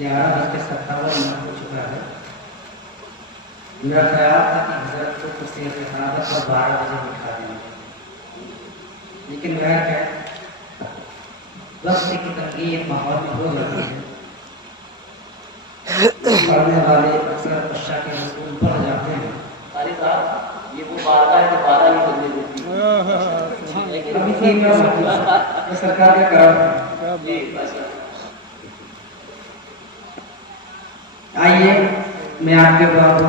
11:57 हो चुका है। मेरा ख्याल था कि हजरत को कुर्सी क़यादत पर 12 बजे बिठा देंगे, लेकिन वह क्या वक्त की तंगीद माहौल में हो जाती है। पढ़ने वाले अक्सर पश्चा के रसूल पढ़ जाते हैं। कारी साहब ये वो बारह है तो 12 नहीं बदले देती अभी 3 बार सरकार का करार जी बस। आइए मैं आपके बाबू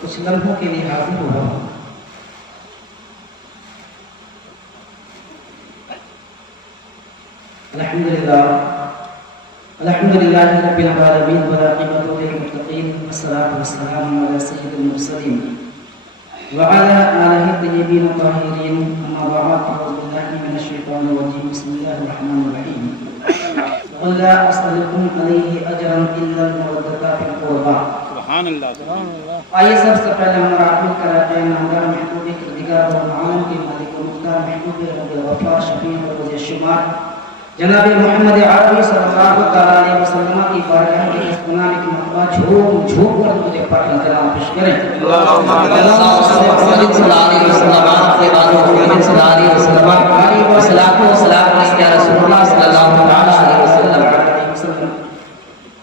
कुछ लम्हों के लिए हाजिर हुआ हूँ। अल्हम्दुलिल्लाह रब्बिल आलमीन व आक़िबतु लिल मुत्तक़ीन वस्सलातु वस्सलामु अला सय्यिदिल मुरसलीन व अला आलिहि तय्यिबीन ताहिरीन अम्मा बअद अऊज़ु बिल्लाहि मिनश शैतानिर रजीम बिस्मिल्लाहिर रहमानिर रहीम क़ुल ला अस्अलुकुम अलैहि अजरन इल्ला अल-मवद्दता फिल क़ुरबा। सुभान अल्लाह। आइए सबसे पहले हम राहुल कराते हैं नामदार महबूब दिगार और आलम के मालिक और मुख्तार महबूब रब्बुल वफा शफी और वजह शुमार जनाब मोहम्मद अरबी सल्लल्लाहु अलैहि वसल्लम की बारगाह में इस गुनाह की मकबा झूम झूम कर मुझे पाक कलाम पेश करें। अल्लाहुम्मा सल्ली अलैहि वसल्लम के बाद मोहम्मद सल्लल्लाहु अलैहि वसल्लम व सलातो व सलाम या रसूलुल्लाह सल्लल्लाहु अलैहि वसल्लम।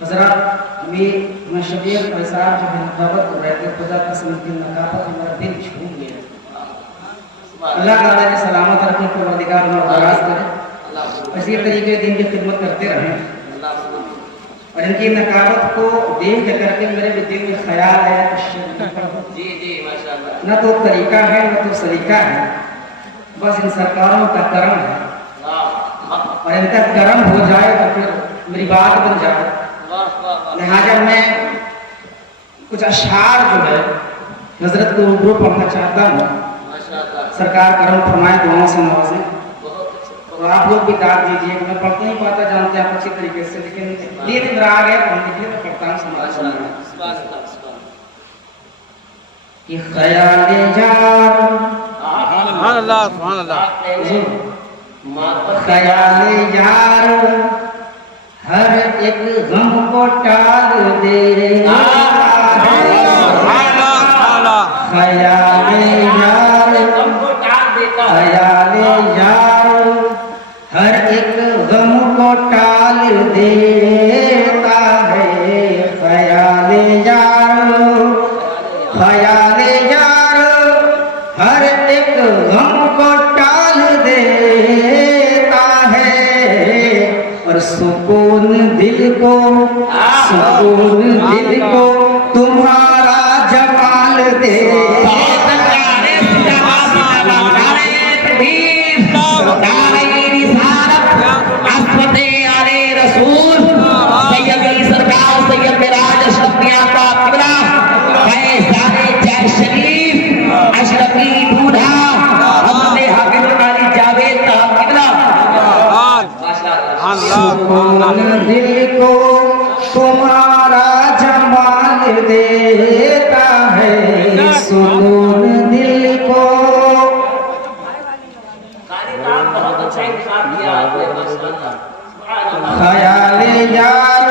हज़रात मैं शबीर फैसाब जो है नकाबत कर रहे थे, खुदा कसम की नकाबत हमारा दिल झूम गया। अल्लाह ताला ने सलामत रखे, परवरदिगार उन्हें दराज करे, इसी तरीके दिन की खिदमत करते रहें। और इनकी नकाबत को देख करके मेरे भी दिल में ख्याल आया जी जी माशाअल्लाह। न तो तरीका है न तो सलीका है, बस इन सरकारों का करम है। और इनका करम हो जाए तो फिर मेरी बात बन जाए। लिहाजा मैं कुछ अशआर जो है हजरत को रूबरू पढ़ना चाहता हूँ। सरकार करम फरमाए, दुआओं से नवाजे। तो आप लोग भी दाद दीजिए। मैं पढ़ नहीं पाता, जानते हैं आप अच्छी तरीके से, लेकिन धीरे धीरे आ गया तो हम लिखे तो पढ़ता हूँ कि ख्याल यार सुभान अल्लाह सुभान अल्लाह। ख्याल यार हर एक गम को टाल दे। ख्याल यार ख्याल यार हर एक गम को टाल देता है। ख्याल यार हर एक गम को टाल देता है। और सुकून दिल को तुम्हारा जमाल दे। दिल को तुम्हारा जमाल देता है। सुकून दिल को ख्याल यार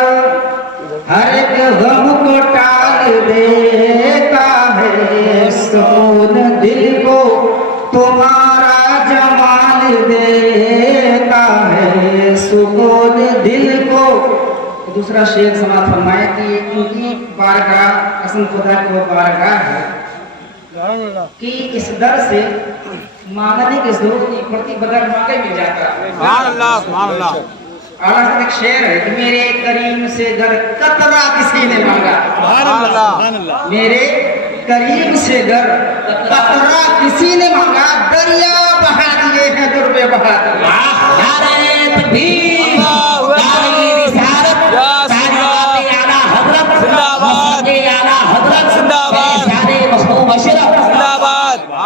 हर एक गम को टाल देता है। सुकून दिल को तुम्हारा जमाल देता है। सुकून दिल को। दूसरा शेर समाप्त फरमाए कि उनकी बारगाह कसम खुदा की वो बारगाह है कि इस दर से मांगने की जरूरत नहीं पड़ती, बगैर मांगे मिल जाता है। सुभान अल्लाह सुभान अल्लाह। आला से एक शेर है कि मेरे करीम से गर कतरा किसी ने मांगा। सुभान अल्लाह सुभान अल्लाह। मेरे करीम से गर कतरा किसी ने मांगा, दरिया बहा दिए हैं दुर्बे बहा दिए।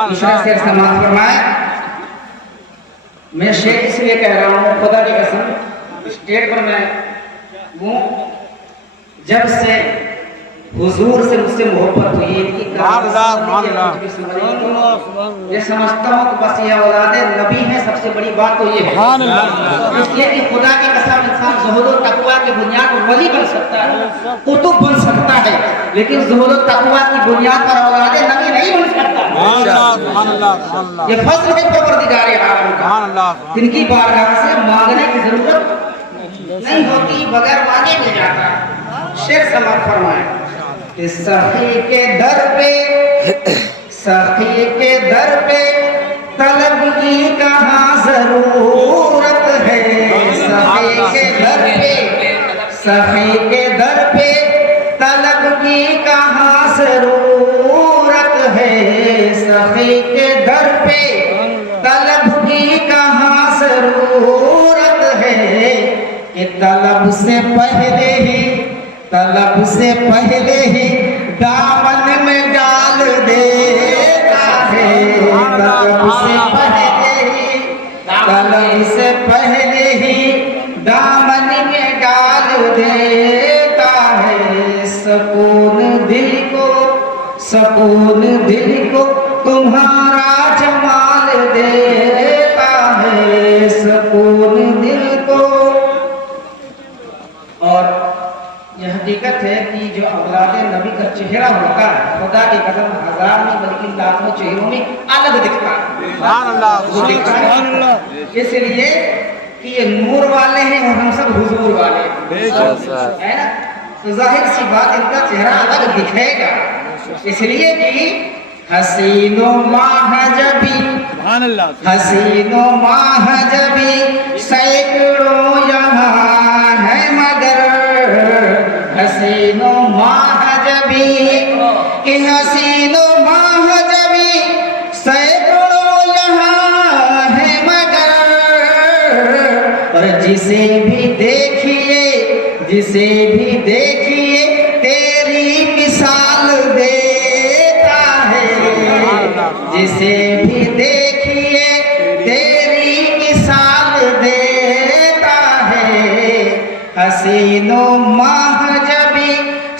दूसरा शेर समाप्त फरमाए। मैं शेर इसलिए कह रहा हूँ, खुदा की कसम स्टेट पर मैं हूँ जब से हुजूर से मुझसे मोहब्बत हुई है इनकी ये समझता हूँ कि बस ये औलादे नबी है। सबसे बड़ी बात तो ये है इसलिए कि खुदा की कसम इंसान ज़ुहद और तकवा की बुनियाद पर वली बन सकता है, कुतुब बन सकता है, लेकिन ज़ुहद और तकवा की बुनियाद पर औलादे नबी नहीं बन सकता। ये फजल है परवरदिगार आलम का, जिनकी बारगाह से मांगने की जरूरत नहीं होती, बगैर मांगे मिल जाता। शेर समाप्त फरमाए, इस सखी के दर पे तलब की कहाँ जरूरत है। सखी के दर पे तलब की कहाँ जरूरत है। सखी के दर पे तलब की कहाँ जरूरत है कि तलब से पहले ही दामन में डाल देता है। तलब से पहले ही दामन में डाल देता है। सकून दिल को तुम्हारा जमाल देता है। सकून दिल को। और यह हकीकत है कि जो औलादे नबी का चेहरा होता है खुदा की कसम हजार नहीं बल्कि लाखों चेहरों में अलग दिखता है। इसलिए कि ये नूर वाले हैं और हम सब हुजूर वाले हैं, है ना। तो जाहिर सी बात इनका चेहरा अलग दिखेगा। इसलिए कि हसीनो महजबी सैकड़ों यहाँ है मगर हसीनो महजबी सैकड़ों यहाँ है मगर। और जिसे भी देखिए तेरी मिसाल देता है। जिसे भी देखिए तेरी मिसाल देता है। हसीनो महजबी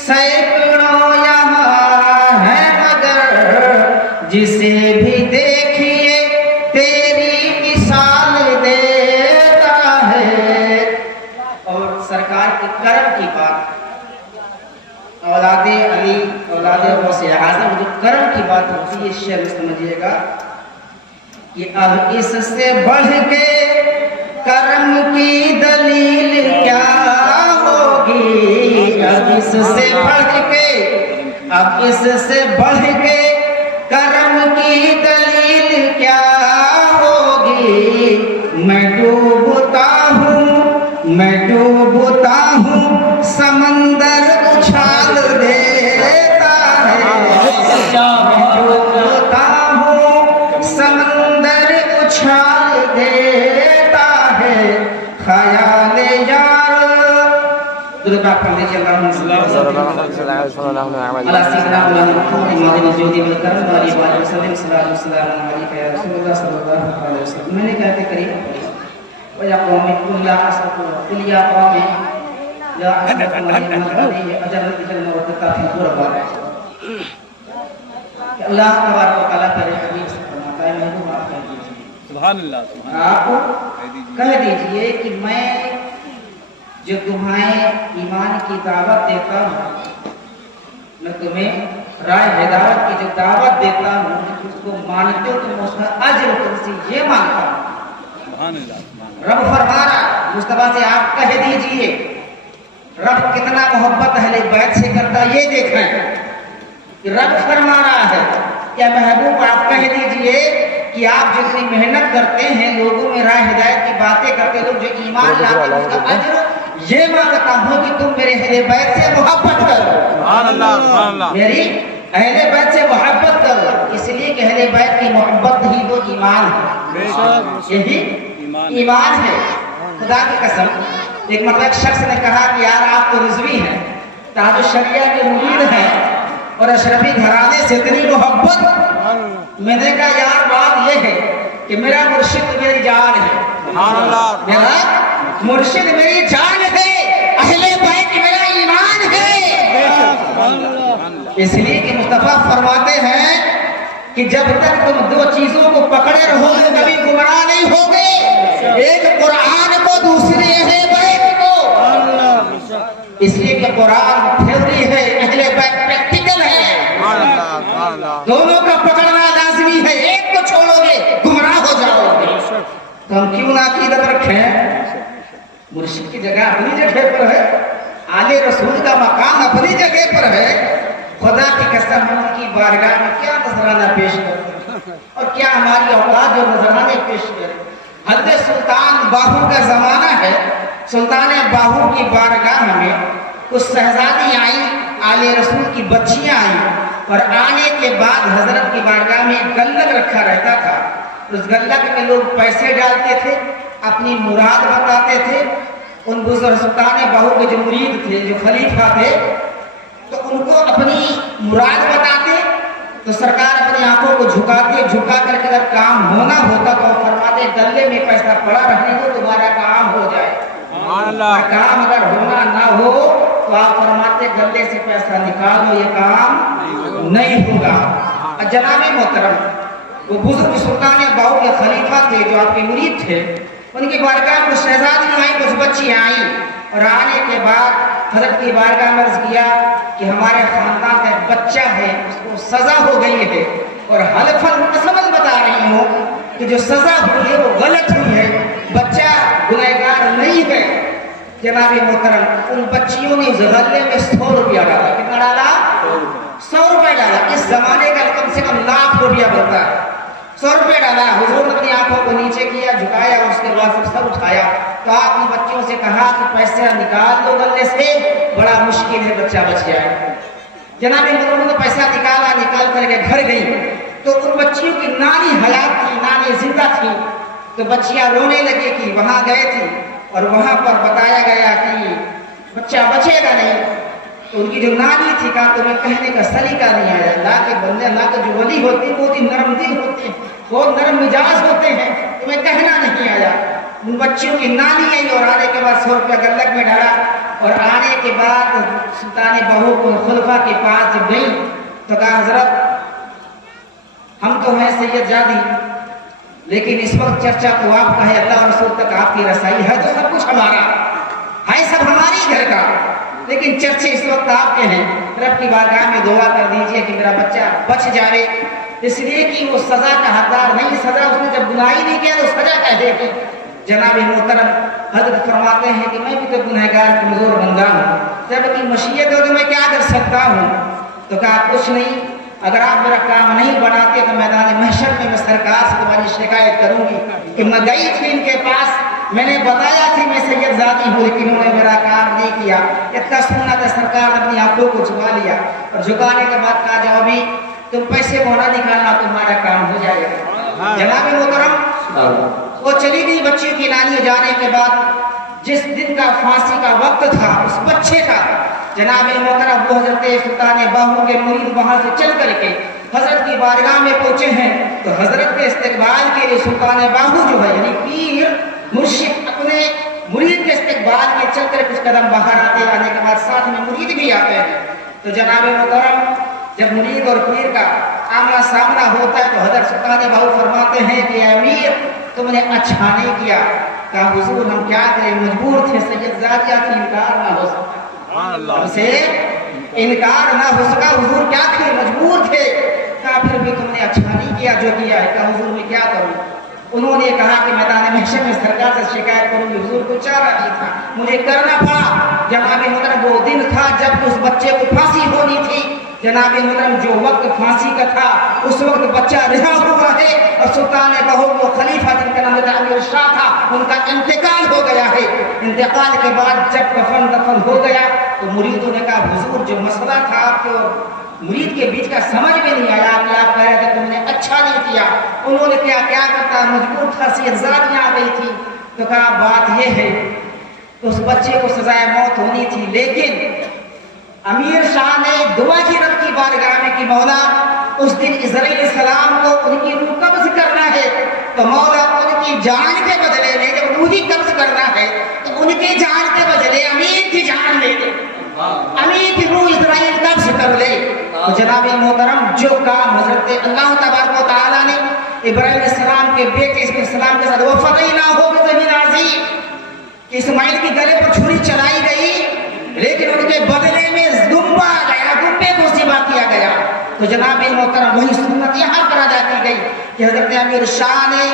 सैकड़ों यहाँ है मगर जिसे भी देखिए तेरी मिसाल देता है। और सरकार के करम की बात, औलादे अली औलादे गौसे आज़म जो करम की बात होती है, शेर समझिएगा कि अब इससे बढ़ के करम की दलील क्या होगी। अब इससे बढ़ के करम की दलील क्या होगी। मैं डूबता हूँ समंदर उछाल देता है। समंदर उछाल देता है। ख्याल यार दुर्गा पढ़ लीजिए। मैंने कहते करीब अल्लाह तबारक व तआला पर हबीब से फरमाता है, मैं माफ कर दीजिए। सुभान अल्लाह। आप कह दीजिए कि मैं जो तुम्हें ईमान की दावत देता हूँ, मैं तुम्हें राह हिदायत की जो दावत देता हूँ, उसको मानते हो तुम उसका अज्र तुमसे ये मांगता हूँ। रब फरमा रहा मुस्तफा से आप कह दीजिए रब कितना मोहब्बत अहले बैत से करता, ये देखें कि रब फरमा रहा है। या महबूब आप कह दीजिए कि आप जितनी मेहनत करते हैं, लोगों में राह हिदायत की बातें करते, लोग जो ईमान लाते हैं उसका अज्र ये मांगता हूँ कि तुम मेरे अहले बैत से मोहब्बत करो। मेरी अहले बैत से मोहब्बत करो, इसलिए कि अहले बैत की मोहब्बत ही वो ईमान है। यही ईमान है। खुदा की कसम एक मतलब शख्स ने कहा कि यार आप तो रिजवी हैं, ताज शरिया के मुरीद हैं और अशरफी घराने से इतनी मोहब्बत। मैंने कहा यार बात ये है कि मेरा मुर्शिद मेरी जान है, मेरा मुर्शिद मेरी जान है, अहले बैत मेरा ईमान है। اس لیے کہ مصطفیٰ فرماتے ہیں کہ جب تک تم دو چیزوں کو پکڑے رہو گے کبھی گمراہ نہیں ہوگے، ایک قرآن کو، دوسری ہے بیت کو۔ اس لیے کہ قرآن تھیوری ہے، اہل بیت پریکٹیکل ہے، دونوں کا پکڑنا لازمی ہے، ایک کو چھوڑو گے گمراہ ہو جاؤ گے۔ تو ہم کیوں نہ عقیدت رکھیں؟ مرشد کی جگہ اپنی جگہ پر ہے، آل رسول کا مقام اپنی جگہ پر ہے، خدا کی قسم ہم کی بارگاہ میں کیا نذرانہ پیش کرتے ہیں اور کیا ہماری اوقات جو نذرانے پیش کرتے ہیں۔ حضرت سلطان باہو کا زمانہ ہے، سلطان باہو کی بارگاہ میں کچھ شہزادی آئیں، آل رسول کی بچیاں آئیں، اور آنے کے بعد حضرت کی بارگاہ میں ایک گلک رکھا رہتا تھا، اس گلک میں لوگ پیسے ڈالتے تھے، اپنی مراد بتاتے تھے۔ ان بزرگ سلطان باہو کے جو مرید تھے، جو خلیفہ تھے، تو ان کو اپنی مراد بتاتے تو سرکار اپنی آنکھوں کو جھکا کر کے اگر کام ہونا ہوتا تو فرماتے گلے میں پیسہ پڑا رہنے کو تمہارا کام ہو جائے، اور کام اگر ہونا نہ ہو تو آپ فرماتے گلے سے پیسہ نکال دو، یہ کام نہیں ہوگا۔ اور جناب محترم، وہ بزرگ سلطان باہو کے خلیفہ تھے جو آپ کے مرید تھے، ان کی بارگاہ میں کچھ شہزادیاں آئیں، کچھ بچیاں آئیں، اور آنے کے بعد حضرت کی بارگاہ میں عرض کیا کہ ہمارے خاندان کا ایک بچہ ہے، اس کو سزا ہو گئی ہے، اور حلفاً قسماً بتا رہی ہوں کہ جو سزا ہوئی ہے وہ غلط ہوئی ہے، بچہ گنہگار نہیں ہے۔ جناب محترم، ان بچیوں نے اس غلے میں 100 روپیہ ڈالا۔ کتنا ڈالا؟ 100 روپیہ ڈالا۔ اس زمانے کا کم سے کم لاکھ روپیہ بنتا ہے۔ 100 روپیہ ڈالا۔ حضور نے اپنی آنکھوں کو نیچے کیا، جھکایا، اور اس کے بعد سب اٹھایا تو آپ نے بچوں سے کہا کہ پیسہ نکال دو گلے سے، بڑا مشکل ہے بچہ بچ جائے۔ جناب محترم نے پیسہ نکال کر کے گھر گئی تو ان بچیوں کی نانی حیات تھی، نانی زندہ تھی، تو بچیاں رونے لگے کہ وہاں گئے تھی اور وہاں پر بتایا گیا کہ بچہ بچے گا نہیں۔ تو ان کی جو نانی تھی کہا تمہیں کہنے کا سلیقہ نہیں آیا، اللہ کے بندے، اللہ کے جو ولی ہوتے ہیں بہت ہی نرم دل ہوتے ہیں، بہت نرم مزاج ہوتے ہیں، تمہیں کہنا نہیں آیا۔ ان بچیوں کی نانی آئی اور آنے کے بعد 100 روپیہ گلک میں ڈالا، اور آنے کے بعد سلطان بہو کو خلفا کے پاس جب گئی تو کہا حضرت ہم تو ہیں سید جادی، لیکن اس وقت چرچا تو آپ کا ہے، اللہ اور رسول تک آپ کی رسائی ہے تو سب کچھ ہمارا ہے، سب ہماری گھر کا، لیکن چرچے اس وقت آپ کے ہیں، رب کی بارگاہ میں دعا کر دیجئے کہ میرا بچہ بچ جائے، اس لیے کہ وہ سزا کا حقدار نہیں، سزا اس نے جب گناہ ہی نہیں کیا تو سزا کہے گی۔ جناب محترم، حضرت فرماتے ہیں کہ میں بھی تو گنہگار کمزور بندہ ہوں، جب کی مشیت ہو تو میں کیا کر سکتا ہوں؟ تو کہا کچھ نہیں، اگر آپ میرا کام نہیں بڑھاتے تو میدان محشر میں میں سرکار سے تمہاری شکایت کروں گی کہ میں گئی تھی ان کے پاس، میں نے بتایا تھی میں سید ذاتی ہوں، لیکن انہوں نے میرا کام نہیں کیا۔ اتنا سننا تھا، سرکار نے اپنی آنکھوں کو جھکا لیا، اور جھکانے کے بعد کہا جاؤ ابھی تم پیسے مونا نکالنا، تمہارا کام ہو جائے گا۔ جناب محترم، وہ چلی گئی بچیوں کی نانی جانے کے بعد، جس دن کا پھانسی کا وقت تھا اس بچے کا، جناب محترم وہ حضرت سلطان باہو کے مرید وہاں سے چل کر کے حضرت کی بارگاہ میں پہنچے ہیں، تو حضرت کے استقبال کے لیے سلطان باہو جو ہے یعنی پیر مرشد اپنے مرید کے استقبال کے چل کر کچھ قدم باہر آنے کے بعد ساتھ میں مرید بھی آتے ہیں، تو جناب محترم جب مرید اور پیر کا آمنا سامنا ہوتا ہے تو حضرت سلطان باہو فرماتے ہیں کہ اے امیر تم نے اچھا نہیں کیا۔ کہا حضور ہم کیا کریں، مجبور تھے، سید زادیہ کی انکار نہ ہو سکا، ہم سے انکار نہ ہو سکا، حضور کیا کریں، مجبور تھے۔ کہا پھر بھی تم نے اچھا نہیں کیا جو کیا ہے۔ کہا حضور میں کیا کروں؟ انہوں نے کہا کہ میدان محشر میں سرکار سے شکایت کروں گی، حضور کو چارہ نہیں تھا، مجھے کرنا پڑا۔ جناب محترم وہ دن تھا جب اس بچے کو پھانسی ہونی تھی، جناب محترم جو وقت پھانسی کا تھا اس وقت بچہ رہا ہوا ہے، اور سلطان بہو کو خلیفہ جن کا نام امیر شاہ تھا ان کا انتقال ہو گیا ہے۔ انتقال کے بعد جب کفن دفن ہو گیا تو مریدوں نے کہا حضور جو مسئلہ تھا آپ کے اور مرید کے بیچ کا سمجھ میں نہیں آیا، کہ آپ کہہ رہے تھے تم نے اچھا نہیں کیا۔ انہوں نے کیا کرتا، مجبور تھا، سید زادیاں آ گئی تھی، تو کہا بات یہ ہے اس بچے کو سزائے موت ہونی تھی، لیکن امیر شاہ نے دعا کی رب کی بارگاہ میں کہ مولا اس دن اسرائیل السلام کو ان کی روح قبض کرنا ہے، تو مولا ان کی جان کے بدلے میں جب روح ہی قبض کرنا ہے تو ان کی جان کے بدلے امیر کی جان لے لے، امیر کی روح اسرائیل قبض کر لے۔ जनाब मोहतरम जो काम हजरत अल्लाह तबारक व तआला ने इब्राहिम अलैहिस्सलाम के बेटे इस्माइल के साथ वो फतह ना हो ज़मीन आज़ी कि इस्माइल के गले पर छुरी चलाई गई, लेकिन उनके बदले में दुम्बा आ गया, दुम्बे को ज़िबा किया गया। तो जनाब मोहतरम वही सुन्नत यहाँ पर अदा की गई कि हजरत अमीर शाह ने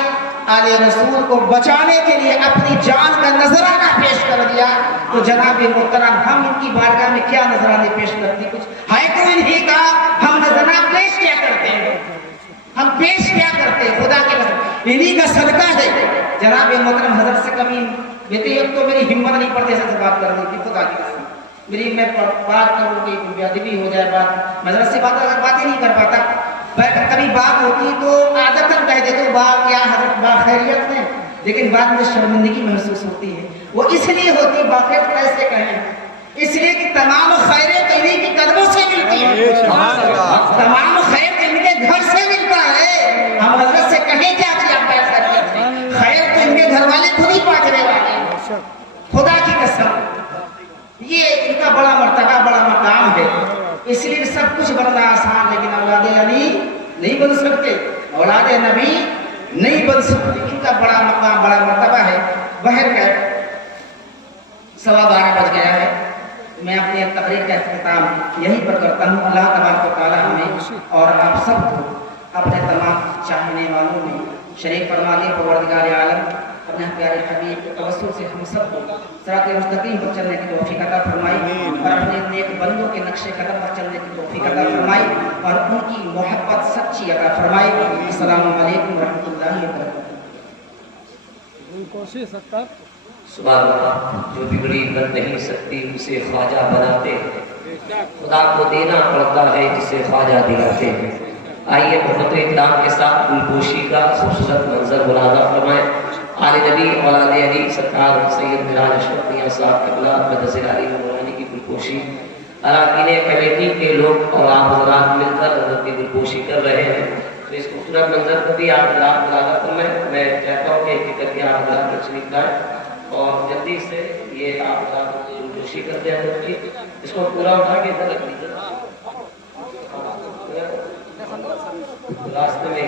आले रसूल को बचाने के लिए अपनी जान का नजराना पेश कर दिया। तो जनाब मोहतरम हम इनकी बारगाह में क्या नजराने पेश करते, कुछ है तो इन्हीं का, हम नजराना पेश क्या करते हैं, हम पेश क्या करते हैं, खुदा के कसम इन्हीं का सदका है। जनाब मोहतरम हजरत से कभी बेटे एक तो मेरी हिम्मत नहीं पड़ती ऐसे बात करने की, खुदा की कसम मेरी मैं बात करूँ कि बेअदबी हो जाए, बात मजरत से बात ही नहीं कर पाता। कभी बात होती तो आदतन कह देते बा क्या हजरत बा खैरियत में, लेकिन बाद में शर्मिंदगी महसूस होती है। वो इसलिए होती बाखैर कैसे कहें, इसलिए कि तमाम खैरें तो इन्हीं के कदमों से मिलती है, तमाम खैर तो इनके घर से मिलता है। हम हजरत से कहें क्या कि आप खैर तो इनके घर वाले खुद ही बांटने वाले हैं, खुदा की कसम ये इनका बड़ा मर्तबा बड़ा मकाम है। इसलिए सब कुछ बनना आसान, लेकिन औलाद अली नहीं बन सकते, औलाद नबी नहीं बन सकते, इनका बड़ा मकाम बड़ा मर्तबा है। बहर का 12:15 बज गया है, मैं अपने तकरीर का इख्तिताम यहीं पर करता हूँ। अल्लाह तबारक व तआला हमें और आप सबको अपने तमाम चाहने वालों में शरीक फरमा ले। परवरदिगार आलम अपने प्यारे हबीब के तवस्सुल से हम सबको सिरात मुस्तकीम पर चलने की तौफीक अता फरमाई और अपने नेक बंदों के नक्शे कदम पर चलने की तौफीक अता फरमाई और उनकी मोहब्बत सच्ची अता फरमाई। अस्सलामु अलैकुम व रहमतुल्लाहि व बरकातहू। सुभान अल्लाह, जो बिगड़ी बन नहीं सकती उसे ख्वाजा बनाते, खुदा को देना पड़ता है जिसे ख्वाजा दिलाते हैं। आइए मोहब्बत इकराम के साथ गुलपोशी का खूबसूरत मंजर मुलाज़ा फरमाएं। आले नबी औलाद अली सरकार सैयद मिराज अशरफ मियां साहब क़िबला मदरसे आली मौलानी की गुलपोशी अराकीन कमेटी के लोग और आप हज़रात मिलकर हज़रत की गुलपोशी कर रहे हैं। तो इस खूबसूरत मंजर को भी आप हज़रात मुलाज़ा फरमाएं। मैं चाहता हूँ कि एक करके आप हज़रात तशरीफ़ लाएं और जल्दी से ये आप हज़रात गुलपोशी करते हैं। इसको पूरा उठा के इधर रख लीजिए, रास्ते में ही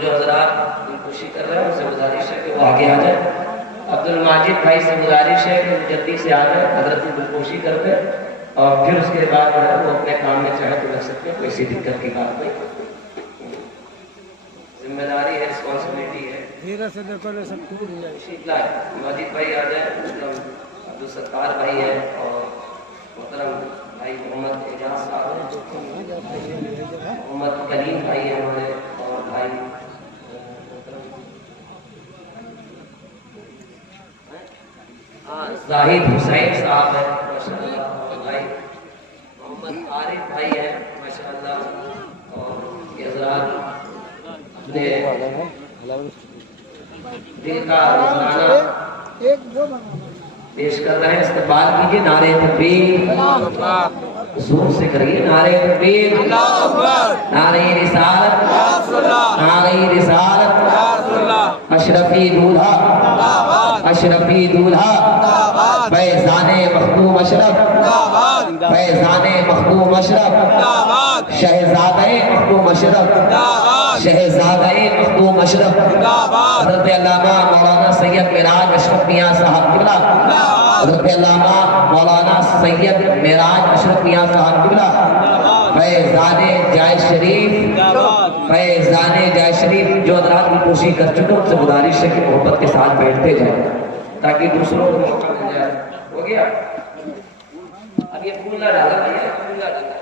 जो हज़रात खुशी कर रहे हैं उनसे गुजारिश है कि वो आगे आ जाए। अब्दुल माजिद भाई से गुजारिश है कि जल्दी से आ जाए, हज़रत की गुलपोशी करते और फिर उसके बाद वो अपने काम में चाहे तो लग सकते हैं, कोई सी दिक्कत की बात नहीं। जिम्मेदारी है, रिस्पॉन्सिबिलिटी है। धीरे से देखो सब टूट जाए। माजिद भाई आ जाए, अब्दुल सत्तार भाई है और मोहतरम भाई मोहम्मद एजाज साहब, मोहम्मद कलीम भाई है हमारे और भाई जाहिद हुसैन साहब है माशाअल्लाह, और भाई मोहम्मद आरिफ भाई है माशाअल्लाह। और ये हज़रात अपने दिल का पेश कर रहे हैं। इस्तेमाल कीजिए, नारे तकबीर जोर से करिए, नारे तकबीर, नारे रिसालत, नारे रिसालत। अशरफी दूल्हा, अशरफी दूल्हा, फैज़ाने मखदूम अशरफ, फैज़ाने मखदूम अशरफ, शहज़ादे मखदूम अशरफ, शहज़ादे मखदूम अशरफ, हज़रत अल्लामा मौलाना सैयद मिराज अशरफ मियां साहब क़िबला, हज़रत अल्लामा मौलाना सैयद मिराज अशरफ मियां साहब क़िबला, फैज़ाने जाय शरीफ, फैज़ाने जाय शरीफ। जो हज़रात गुलपोशी कर चुके उनसे गुजारिश है कि मोहब्बत के साथ बैठते जाए ताकि दूसरों को मौका मिल जाए। हो गया, अब ये फूल ना डाला भैया, फूल ना डाला।